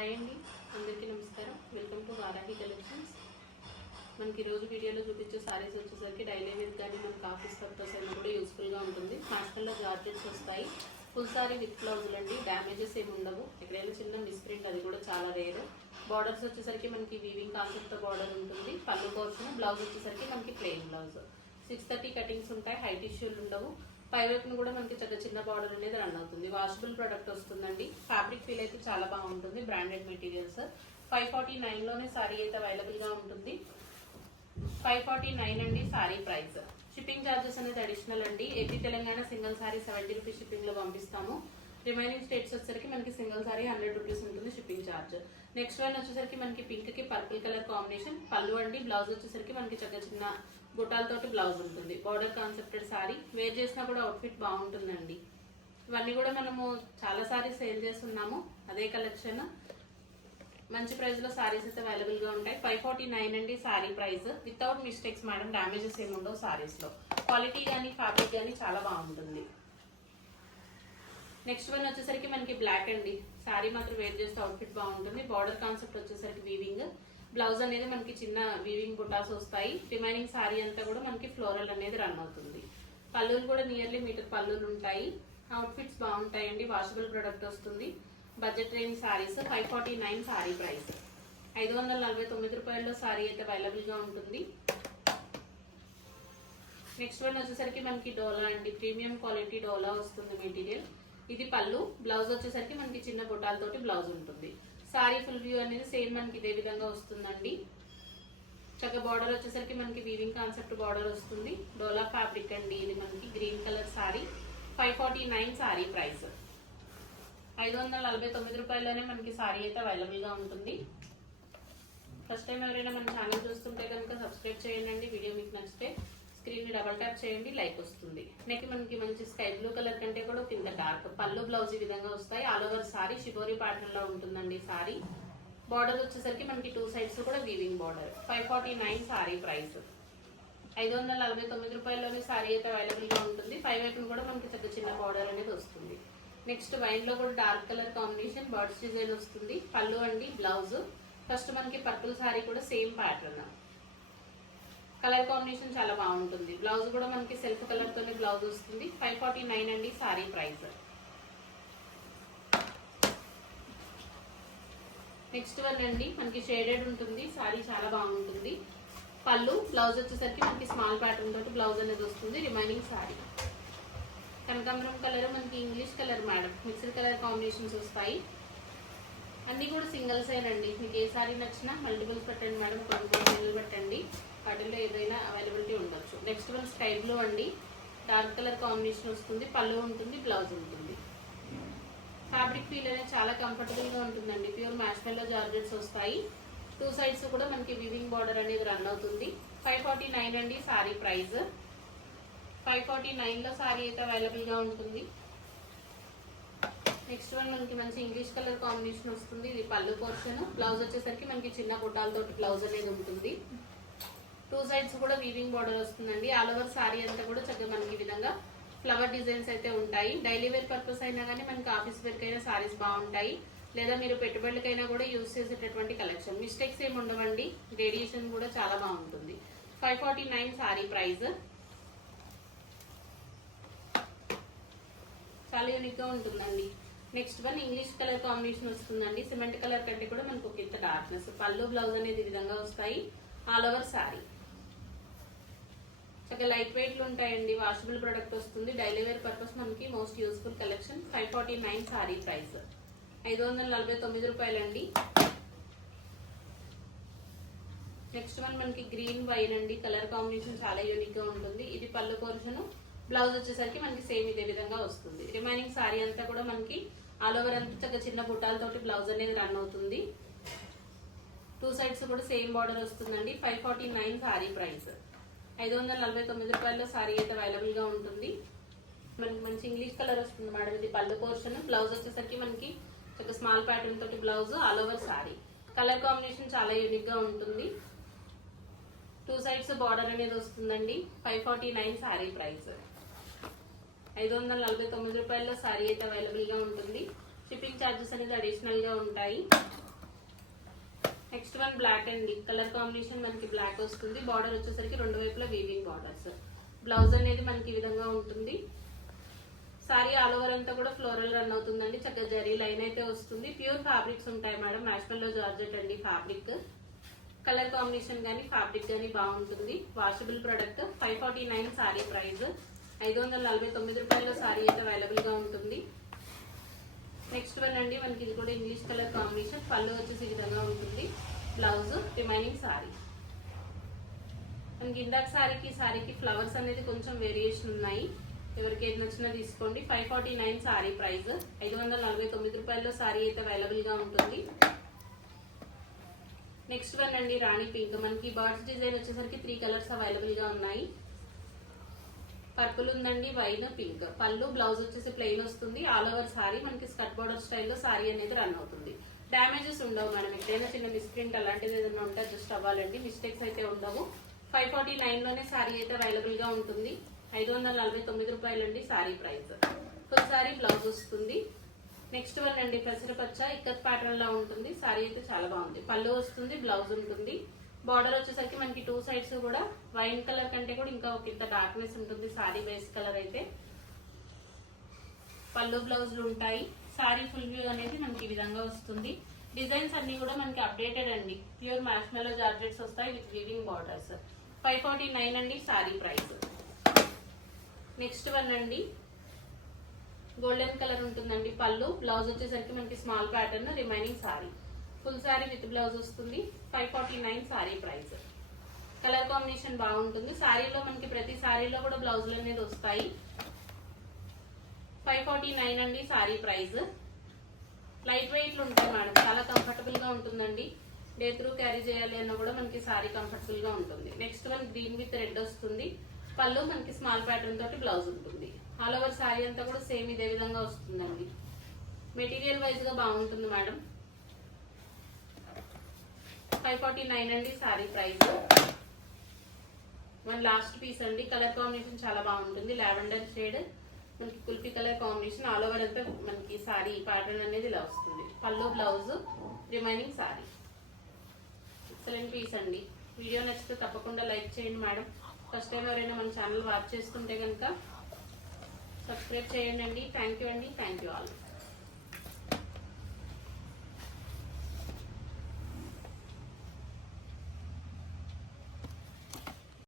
Hi అండి, అందరికీ నమస్కారం. Welcome to Varahi collections. మనకి ఈరోజు వీడియోలో చూపించే సారీస్ వచ్చేసరికి డైలీ వేర్ కానీ మనకి ఆఫీస్ పర్పస్ అయినా కూడా యూస్ఫుల్గా ఉంటుంది. హాస్టల్లో జార్జెట్స్ వస్తాయి. ఫుల్ సారీ విత్ బ్లౌజులు అండి, డ్యామేజెస్ ఏమి ఉండవు. ఎక్కడైనా చిన్న మిస్ప్రింట్ అది కూడా చాలా రేరు. బార్డర్స్ వచ్చేసరికి మనకి వీవింగ్ కాన్సెప్ట్తో బార్డర్ ఉంటుంది. పళ్ళు పోర్షన్, బ్లౌజ్ వచ్చేసరికి మనకి ప్లెయిన్ బ్లౌజ్. 630 కటింగ్స్ ఉంటాయి. హైట్ ఇష్యూలు ఉండవు. పైవైపును కూడా మనకి చిన్న బార్డర్ అనేది రన్ అవుతుంది. వాషబుల్ ప్రొడక్ట్ వస్తుందండి. ఫ్యాబ్రిక్ ఫీల్ అయితే చాలా బాగుంటుంది. Branded materials. 549లోనే సారీ అయితే అవైలబుల్గా ఉంటుంది. 549 అండి సారీ ప్రైస్. షిప్పింగ్ ఛార్జెస్ అనేది అడిషనల్ అండి. AP Telangana single sari 70 rupees షిప్పింగ్లో పంపిస్తాము. రిమైనింగ్ స్టేట్స్ వచ్చేసరికి మనకి సింగిల్ సారీ 100 రూపీస్ ఉంటుంది షిప్పింగ్ ఛార్జ్. నెక్స్ట్ వన్ వచ్చేసరికి మనకి పింక్ కి పర్పుల్ కలర్ కాంబినేషన్ పళ్ళు అండి. బ్లౌజ్ వచ్చేసరికి మనకి చిన్న బుటాలతోటి బ్లౌజ్ ఉంటుంది. Border కాన్సెప్టెడ్ sorry. వేర్ చేసినా కూడా అవుట్ఫిట్ బాగుంటుందండి. ఇవన్నీ కూడా మనము చాలా సారీస్ సేల్ చేస్తున్నాము. అదే కలెక్షన్. మంచి ప్రైస్ లో సారీస్ అయితే అవైలబుల్ గా ఉంటాయి. 549 అండి sari price. Without mistakes madam, damages ఏమి ఉండవు సారీస్ లో. క్వాలిటీ కానీ ఫ్యాబ్రిక్ కానీ చాలా బాగుంటుంది. నెక్స్ట్ వన్ వచ్చేసరికి మనకి బ్లాక్ అండి. సారీ మాత్రం వేర్ చేస్తే అవుట్ఫిట్ బాగుంటుంది. బార్డర్ కాన్సెప్ట్ వచ్చేసరికి వీవింగ్. బ్లౌజ్ అనేది మనకి చిన్న వీవింగ్ బుటాస్ వస్తాయి. రిమైనింగ్ సారీ అంతా కూడా మనకి ఫ్లోరల్ అనేది రన్ అవుతుంది. పళ్ళులు కూడా నియర్లీ మీటర్ పళ్ళులు ఉంటాయి. అవుట్ఫిట్స్ బాగుంటాయండి. వాషబుల్ ప్రొడక్ట్ వస్తుంది. Budget range saris. 549 sari price. 549 రూపాయల్లో సారీ అయితే అవైలబుల్ గా ఉంటుంది. నెక్స్ట్ వన్ వచ్చేసరికి మనకి డోలా అండి. ప్రీమియం క్వాలిటీ డోలా వస్తుంది మెటీరియల్. ఇది పళ్ళు. బ్లౌజ్ వచ్చేసరికి మనకి చిన్న బుటాలతోటి బ్లౌజ్ ఉంటుంది. సారీ ఫుల్ వ్యూ అనేది సేమ్ మనకి ఇదే విధంగా వస్తుందండి. చక్కగా బార్డర్ వచ్చేసరికి మనకి వీవింగ్ కాన్సెప్ట్ బార్డర్ వస్తుంది. డోలా ఫ్యాబ్రిక్ అండి. ఇది మనకి green colour sorry. 549 sari price. 549 రూపాయల్లోనే మనకి సారీ అయితే అవైలబుల్ గా ఉంటుంది. ఫస్ట్ టైం ఎవరైనా మన ఛానల్ చూస్తుంటే కనుక సబ్స్క్రైబ్ చేయండి. వీడియో మీకు నచ్చితే స్క్రీన్ ని డబల్ ట్యాప్ చేయండి, లైక్ వస్తుంది. నెక్స్ట్ మనకి మంచి స్కై బ్లూ కలర్ కంటే కూడా కింద డార్క్. పళ్ళు బ్లౌజ్ ఈ విధంగా వస్తాయి. All over sari shibori pattern లో ఉంటుందండి సారీ. బార్డర్ వచ్చేసరికి మనకి 2 సైడ్స్ కూడా వీవింగ్ బార్డర్. 549 సారీ ప్రైస్. 549 రూపాయల్లోనే సారీ అయితే అవైలబుల్ గా ఉంటుంది. వైపును కూడా మనకి చిన్న బార్డర్ అనేది వస్తుంది. నెక్స్ట్ వైన్ లో కూడా dark colour combination birds design వస్తుంది. పళ్ళు అండి, బ్లౌజ్. ఫస్ట్ మనకి పర్పుల్ సారీ కూడా సేమ్ ప్యాటర్న్. కలర్ కాంబినేషన్ చాలా బాగుంటుంది. బ్లౌజ్ కూడా మనకి సెల్ఫ్ కలర్ తోనే బ్లౌజ్ వస్తుంది. 549 అండి సారీ ప్రైస్. నెక్స్ట్ వన్ అండి మనకి షేడెడ్ ఉంటుంది. సారీ చాలా బాగుంటుంది. పళ్ళు, బ్లౌజ్ వచ్చేసరికి మనకి స్మాల్ ప్యాటర్న్ తోటి బ్లౌజ్ అనేది వస్తుంది. రిమైనింగ్ సారీ కనకాంబరం కలర్, మనకి English colour madam. Mixed colour combinations వస్తాయి. అన్ని కూడా సింగిల్స్ ఏనండి. మీకు ఏ సారీ నచ్చినా మల్టిపుల్స్ పెట్టండి మేడం. కొన్ని పెట్టండి, వాటిల్లో ఏదైనా అవైలబిలిటీ ఉండొచ్చు. నెక్స్ట్ వన్ స్కై బ్లూ అండి. డార్క్ కలర్ కాంబినేషన్ వస్తుంది. పళ్ళు ఉంటుంది, బ్లౌజ్ ఉంటుంది. ఫ్యాబ్రిక్ ఫీల్ అనేది చాలా కంఫర్టబుల్ గా ఉంటుందండి. ప్యూర్ మ్యాష్మెల్లో జార్జెట్స్ వస్తాయి. 2 సైడ్స్ కూడా మనకి వివింగ్ బార్డర్ అనేది రన్ అవుతుంది. 549 అండి సారీ ప్రైస్. 549 లో సారీ అయితే అవైలబుల్ గా ఉంటుంది. నెక్స్ట్ వన్ మనకి మంచి ఇంగ్లీష్ కలర్ కాంబినేషన్ వస్తుంది. ఇది పళ్ళు పోర్షన్. బ్లౌజ్ వచ్చేసరికి మనకి చిన్న బుట్టాలతోటి బ్లౌజ్ అనేది ఉంటుంది. 2 సైడ్స్ కూడా వీవింగ్ బార్డర్ వస్తుందండి. ఆల్ ఓవర్ సారీ అంతా కూడా చక్కగా మనకి ఈ విధంగా ఫ్లవర్ డిజైన్స్ అయితే ఉంటాయి. డైలీ వేర్ పర్పస్ అయినా కానీ మనకి ఆఫీస్ వేర్ కైనా సారీస్ బాగుంటాయి. లేదా మీరు పెట్టుబడులకైనా కూడా యూజ్ చేసేటటువంటి కలెక్షన్. మిస్టేక్స్ ఏమి ఉండవండి. రేడియేషన్ కూడా చాలా బాగుంటుంది. 549 సారీ ప్రైస్. చాలా యూనిక్ గా ఉంటుందండి. Next one English colour combination వస్తుందండి. సిమెంట్ కలర్ కంటే కూడా మనకు ఒక ఇంత డార్క్నెస్. పళ్ళు, బ్లౌజ్ అనేది ఈ విధంగా వస్తాయి. ఆల్ ఓవర్ సారీ చక్కగా లైట్ వెయిట్ లో ఉంటాయండి. వాషబుల్ ప్రొడక్ట్ వస్తుంది. డైలీ వేర్ పర్పస్ మనకి most useful collection. 549 sari price. 549 రూపాయలండి. నెక్స్ట్ వన్ మనకి గ్రీన్ వైన్ అండి. కలర్ కాంబినేషన్ చాలా యూనిక్ గా ఉంటుంది. ఇది పళ్ళు పోర్షన్. బ్లౌజ్ వచ్చేసరికి మనకి సేమ్ ఇదే విధంగా వస్తుంది. రిమైనింగ్ సారీ అంతా కూడా మనకి ఆల్ ఓవర్ అంతా చిన్న బుట్టాలతోటి బ్లౌజ్ అనేది రన్ అవుతుంది. 2 సైడ్స్ కూడా సేమ్ బార్డర్ వస్తుందండి. 549 సారీ ప్రైస్. 549 రూపాయల్లో సారీ అయితే అవైలబుల్ గా ఉంటుంది. మనకి మంచి ఇంగ్లీష్ కలర్ వస్తుంది మేడం. ఇది పళ్ళు పోర్షన్. బ్లౌజ్ వచ్చేసరికి మనకి చక్కగా స్మాల్ ప్యాటర్న్ తోటి blouse. All over sorry colour combination చాలా యూనిక్ గా ఉంటుంది. 2 సైడ్స్ బార్డర్ అనేది వస్తుందండి. 549 సారీ ప్రైస్. 549 రూపాయల్లో సారీ అయితే అవైలబుల్ గా ఉంటుంది. షిప్పింగ్ ఛార్జెస్ అనేది అడిషనల్ గా ఉంటాయి. నెక్స్ట్ వన్ బ్లాక్ అండి, కలర్ కాంబినేషన్ మనకి బ్లాక్ వస్తుంది. బార్డర్ వచ్చేసరికి రెండు వైపులా వీవింగ్ బార్డర్స్. బ్లౌజ్ అనేది మనకి ఈ విధంగా ఉంటుంది. సారీ ఆల్ ఓవర్ అంతా కూడా ఫ్లోరల్ రన్ అవుతుందండి. చక్కగా జరీ లైన్ అయితే వస్తుంది. ప్యూర్ ఫ్యాబ్రిక్స్ ఉంటాయి మేడం. మ్యాష్మెల్లో జార్జెట్ అండి ఫ్యాబ్రిక్. కలర్ కాంబినేషన్ కానీ ఫ్యాబ్రిక్ కానీ బాగుంటుంది. Washable product. 549 సారీ ప్రైస్. 549 రూపాయల సారీ అయితే అవైలబుల్ గా ఉంటుంది. నెక్స్ట్ వన్ అండి, మనకి ఇది కూడా ఇంగ్లీష్ కలర్ కాంబినేషన్. పళ్ళు వచ్చేసి ఈ విధంగా ఉంటుంది. Blouse remaining sorry. మనకి ఇందాక సారీకి ఫ్లవర్స్ అనేది కొంచెం వేరియేషన్ ఉన్నాయి. ఎవరికి ఏది నచ్చినా తీసుకోండి. 549 సారీ ప్రైస్. 549 రూపాయల్లో సారీ అయితే అవైలబుల్ గా ఉంటుంది. నెక్స్ట్ వన్ అండి, రాణి పింక్. మనకి బర్డ్స్ డిజైన్ వచ్చేసరికి 3 కలర్స్ అవైలబుల్ గా ఉన్నాయి. పర్పుల్ ఉందండి, వైన్, పింక్. పళ్ళు బ్లౌజ్ వచ్చేసి ప్లెయిన్ వస్తుంది. ఆల్ ఓవర్ సారీ మనకి స్కర్ట్ బోర్డర్ స్టైల్లో సారీ అనేది రన్ అవుతుంది. డ్యామేజెస్ ఉండవు మేడం. ఎక్కడైనా చిన్న మిస్ప్రింట్ అలాంటిది ఏదైనా ఉంటే అడ్జస్ట్ అవ్వాలండి. మిస్టేక్స్ అయితే ఉండవు. 549 లోనే సారీ అయితే అవైలబుల్ గా ఉంటుంది. 549 రూపాయలండి sorry price. Full sorry blouse వస్తుంది. నెక్స్ట్ వన్ అండి, పెసరపచ్చ ఇక్కత్ ప్యాటర్న్ లా ఉంటుంది. సారీ అయితే చాలా బాగుంది. పళ్ళు వస్తుంది, బ్లౌజ్ ఉంటుంది. బార్డర్ వచ్చేసరికి మనకి 2 సైడ్స్ కూడా వైన్ కలర్ కంటే కూడా ఇంకా ఒక ఇంత డార్క్నెస్ ఉంటుంది సారీ బేస్ కలర్ అయితే. పళ్ళు బ్లౌజులు ఉంటాయి. సారీ ఫుల్ వ్యూ అనేది మనకి ఈ విధంగా వస్తుంది. డిజైన్స్ అన్ని కూడా మనకి అప్డేటెడ్ అండి. ప్యూర్ మ్యాష్మెల్లో జార్జెట్స్ వస్తాయి విత్ వీవింగ్ బార్డర్స్. 549 అండి సారీ ప్రైస్. నెక్స్ట్ వన్ అండి, గోల్డెన్ కలర్ ఉంటుందండి. పళ్ళు బ్లౌజ్ వచ్చేసరికి మనకి small pattern. Remaining sorry. Full sorry with blouse వస్తుంది. 549 సారీ ప్రైస్. కలర్ కాంబినేషన్ బాగుంటుంది. సారీలో మనకి ప్రతి సారీలో కూడా బ్లౌజులు అనేది వస్తాయి. 549 అండి సారీ ప్రైస్. లైట్ వెయిట్లు ఉంటాయి మేడం. చాలా కంఫర్టబుల్ గా ఉంటుందండి. డే త్రూ క్యారీ చేయాలి అన్న కూడా మనకి సారీ కంఫర్టబుల్ గా ఉంటుంది. Next one green with red వస్తుంది. పళ్ళు మనకి స్మాల్ ప్యాటర్న్ తోటి బ్లౌజ్ ఉంటుంది. ఆల్ ఓవర్ సారీ అంతా కూడా సేమ్ ఇదే విధంగా వస్తుందండి. మెటీరియల్ వైజ్ గా బాగుంటుంది మేడం. 549 అండి సారీ ప్రైస్. మన లాస్ట్ పీస్ అండి. కలర్ కాంబినేషన్ చాలా బాగుంటుంది. లావెండర్ షేడ్ మనకి kulfi colour combination. All over అంతా మనకి సారీ ప్యాటర్న్ అనేది ఇలా వస్తుంది. పళ్ళు blouse remaining sari. Excellent piece అండి. వీడియో నచ్చితే తప్పకుండా లైక్ చేయండి మేడం. ఫస్ట్ టైం ఎవరైనా మన ఛానల్ వాచ్ చేస్తుంటే కనుక సబ్స్క్రైబ్ చేయండి అండి. థ్యాంక్ యూ అండి. Thank you all.